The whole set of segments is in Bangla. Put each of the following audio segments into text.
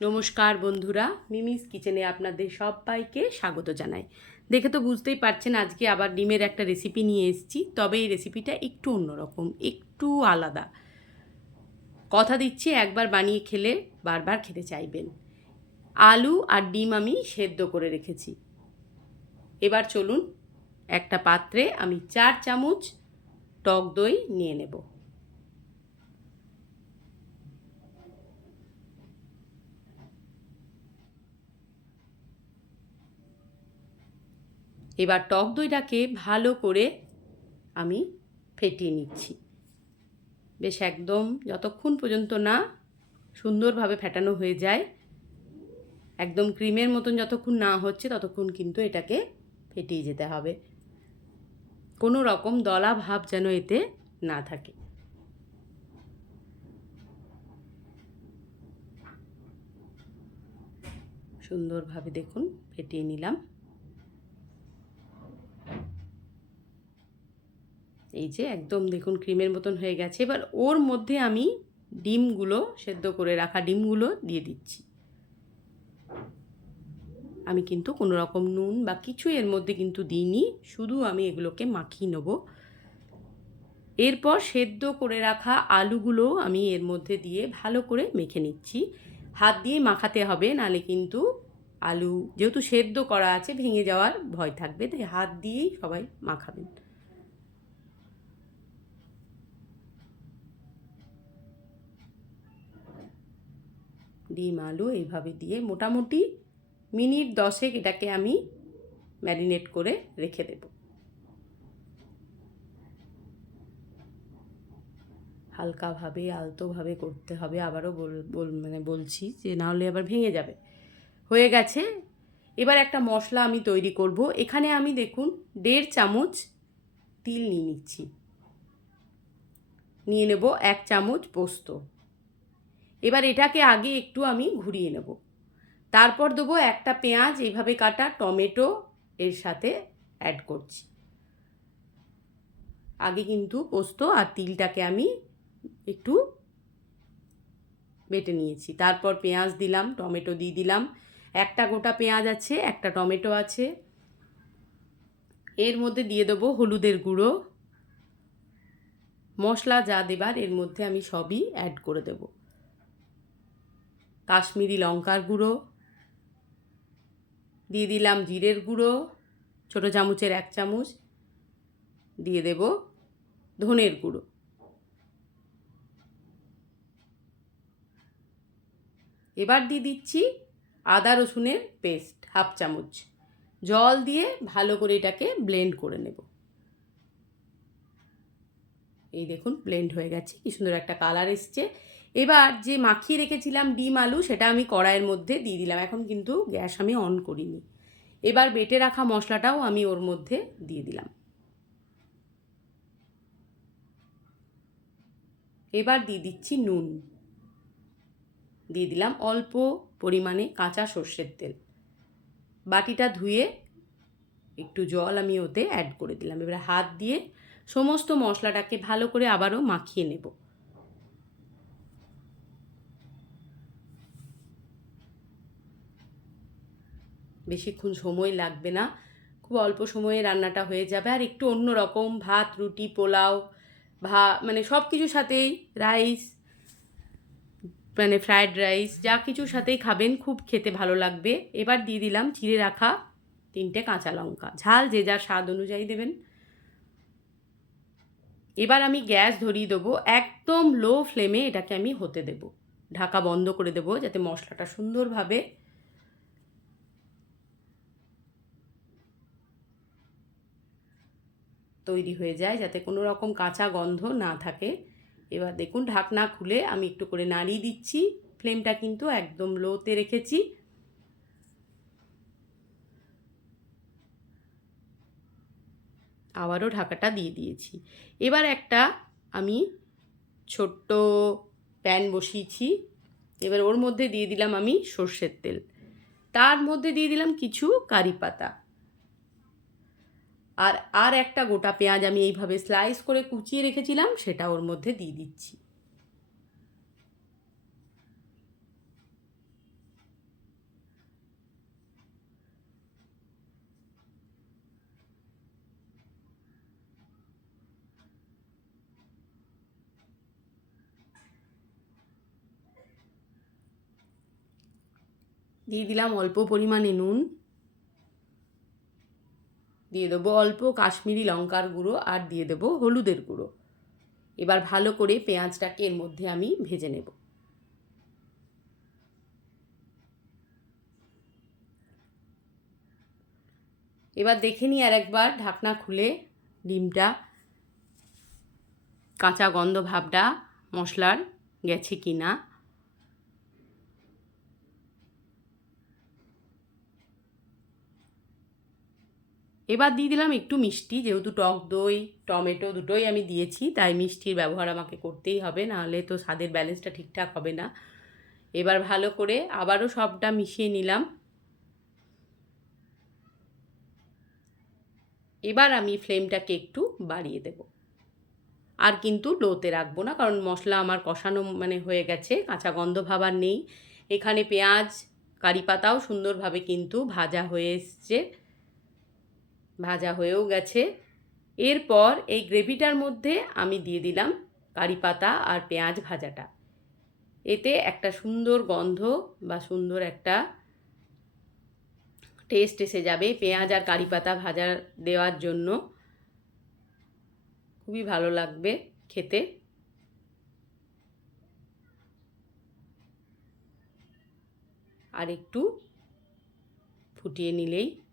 নমস্কার বন্ধুরা, মিমিস কিচেনে আপনাদের সবাইকে স্বাগত জানাই। দেখে তো বুঝতেই পারছেন, আজকে আবার ডিমের একটা রেসিপি নিয়ে এসেছি, তবে এই রেসিপিটা একটু অন্যরকম, একটু আলাদা। কথা দিচ্ছি, একবার বানিয়ে খেলে বারবার খেতে চাইবেন। আলু আর ডিম আমি সেদ্ধ করে রেখেছি। এবার চলুন, একটা পাত্রে আমি চার চামচ টক দই নিয়ে নেব। এবার টক দইটাকে ভালো করে আমি ফেটিয়ে নিচ্ছি। বেশ একদম যতক্ষণ পর্যন্ত না সুন্দরভাবে ফেটানো হয়ে যায়, একদম ক্রিমের মতন যতক্ষণ না হচ্ছে ততক্ষণ কিন্তু এটাকে ফেটিয়ে যেতে হবে। কোনো রকম দলা ভাব যেন এতে না থাকে। সুন্দরভাবে দেখুন, ফেটিয়ে নিলাম। এই যে একদম দেখুন ক্রিমের মতন হয়ে গেছে। এবার ওর মধ্যে আমি ডিমগুলো সেদ্ধ করে রাখা ডিমগুলো দিয়ে দিচ্ছি। আমি কিন্তু কোনো রকম নুন বা কিছু এর মধ্যে কিন্তু দিইনি, শুধু আমি এগুলোকে মাখিয়ে নেব। এরপর সেদ্ধ করে রাখা আলুগুলো আমি এর মধ্যে দিয়ে ভালো করে মেখে নিচ্ছি। হাত দিয়ে মাখাতে হবে, নালে কিন্তু আলু যেহেতু সেদ্ধ করা আছে, ভেঙে যাওয়ার ভয় থাকবে, তাই হাত দিয়েই সবাই মাখাবেন। ডিম, আলু এইভাবে দিয়ে মোটামুটি মিনিট দশেক এটাকে আমি ম্যারিনেট করে রেখে দেব। হালকাভাবে, আলতোভাবে করতে হবে। আবারও বল মানে বলছি যে না হলে আবার ভেঙে যাবে। হয়ে গেছে। এবার একটা মশলা আমি তৈরি করব। এখানে আমি দেখুন দেড় চামচ তিল নিয়ে নিচ্ছি। নিয়ে নেব এক চামচ পোস্ত। এবার এটাকে আগে একটু আমি ঘুরিয়ে নেব। তারপর দেবো একটা পেঁয়াজ, এইভাবে কাটা, টমেটো এর সাথে অ্যাড করছি। আগে কিন্তু পোস্ত আর তিলটাকে আমি একটু বেটে নিয়েছি। তারপর পেঁয়াজ দিলাম, টমেটো দিয়ে দিলাম। একটা গোটা পেঁয়াজ আছে, একটা টমেটো আছে। এর মধ্যে দিয়ে দেবো হলুদের গুঁড়ো। মশলা যা দেবার, এর মধ্যে আমি সবই অ্যাড করে দেবো। কাশ্মীরি লঙ্কার গুঁড়ো, দিয়ে দিলাম জিরের গুঁড়ো, ছোটো চামচের এক চামচ, দিয়ে দেব ধনের গুঁড়ো। এবার দিয়ে দিচ্ছি আদা রসুনের পেস্ট হাফ চামচ। জল দিয়ে ভালো করে এটাকে ব্লেন্ড করে নেব। এই দেখুন, ব্লেন্ড হয়ে গেছে। কি সুন্দর একটা কালার এসছে। এবার যে মাখিয়ে রেখেছিলাম ডিম আলু, সেটা আমি কড়াইয়ের মধ্যে দিয়ে দিলাম। এখন কিন্তু গ্যাস আমি অন করিনি। এবার বেটে রাখা মশলাটাও আমি ওর মধ্যে দিয়ে দিলাম। এবার দিয়ে দিচ্ছি নুন। দিয়ে দিলাম অল্প পরিমাণে কাঁচা সর্ষের তেল। বাটিটা ধুয়ে একটু জল আমি ওতে অ্যাড করে দিলাম। এবার হাত দিয়ে সমস্ত মশলাটাকে ভালো করে আবারও মাখিয়ে নেব। বেশিক্ষণ সময় লাগবে না। খুব অল্প সময়ে রান্নাটা হয়ে যাবে। আর একটু অন্য রকম ভাত, রুটি, পোলাও, ভা মানে সব কিছুর সাথেই রাইস মানে ফ্রায়েড রাইস যা কিছুর সাথেই খাবেন, খুব খেতে ভালো লাগবে। এবার দিয়ে দিলাম চিড়ে রাখা তিনটে কাঁচা লঙ্কা। ঝাল যে যার স্বাদ অনুযায়ী দেবেন। এবার আমি গ্যাস ধরিয়ে দেবো, একদম লো ফ্লেমে এটাকে আমি হতে দেব। ঢাকা বন্ধ করে দেবো, যাতে মশলাটা সুন্দরভাবে তৈরি হয়ে যায় যাতে কোনো রকম কাঁচা গন্ধ না থাকে। এবার দেখুন ঢাকনা খুলে আমি একটু করে নাড়িয়ে দিচ্ছি। ফ্লেমটা কিন্তু একদম লোতে রেখেছি। আবারও ঢাকাটা দিয়ে দিয়েছি। এবার একটা আমি ছোট্ট প্যান বসিয়েছি। এবার ওর মধ্যে দিয়ে দিলাম আমি সর্ষের তেল। তার মধ্যে দিয়ে দিলাম কিছু কারি পাতা। আর আর একটা গোটা পেঁয়াজ আমি এইভাবে স্লাইস করে কুচিয়ে রেখেছিলাম, সেটা ওর মধ্যে দিয়ে দিচ্ছি। দিয়ে দিলাম অল্প পরিমাণে নুন। দিয়ে দেবো অল্প কাশ্মীরি লঙ্কার গুঁড়ো আর দিয়ে দেবো হলুদের গুঁড়ো। এবার ভালো করে পেঁয়াজটাকে এর মধ্যে আমি ভেজে নেব। এবার দেখে নিই আর একবার ঢাকনা খুলে ডিমটা, কাঁচা গন্ধ ভাবটা মশলার গেছে কি না এবার দিয়ে দিলাম একটু মিষ্টি, যেহেতু টক দই, টমেটো দুটোই আমি দিয়েছি, তাই মিষ্টির ব্যবহার আমাকে করতেই হবে, নাহলে তো স্বাদের ব্যালেন্সটা ঠিকঠাক হবে না। এবার ভালো করে আবারও সবটা মিশিয়ে নিলাম। এবার আমি ফ্লেমটাকে একটু বাড়িয়ে দেব। আর কিন্তু লোতে রাখব না, কারণ মশলা আমার কষানো মানে হয়ে গেছে, কাঁচা গন্ধ ভাবার নেই। এখানে পেঁয়াজ, কারি পাতাও সুন্দরভাবে কিন্তু ভাজা হয়ে এসছে। ভাজা হয়েও গেছে। এরপর এই গ্রেভিটার মধ্যে আমি দিয়ে দিলাম কারি পাতা আর পেঁয়াজ ভাজাটা। এতে একটা সুন্দর গন্ধ বা সুন্দর একটা টেস্ট এসে যাবে পেঁয়াজ আর কারি পাতা ভাজা দেওয়ার জন্য। খুবই ভালো লাগবে খেতে। আর একটু ফুটিয়ে নিলেই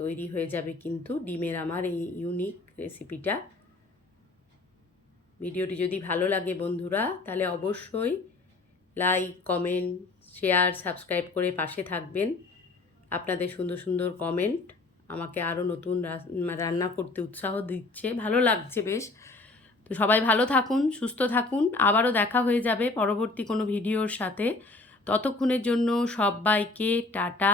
তৈরি হয়ে যাবে কিন্তু ডিমের আমার এই ইউনিক রেসিপিটা ভিডিওটি যদি ভালো লাগে বন্ধুরা, তাহলে অবশ্যই লাইক কমেন্ট শেয়ার সাবস্ক্রাইব করে পাশে থাকবেন। আপনাদের সুন্দর সুন্দর কমেন্ট আমাকে আরও নতুন রান্না করতে উৎসাহ দিচ্ছে। ভালো লাগছে বেশ। তো সবাই ভালো থাকুন, সুস্থ থাকুন। আবারও দেখা হয়ে যাবে পরবর্তী কোনো ভিডিওর সাথে। ততক্ষণের জন্য সবাইকে টাটা।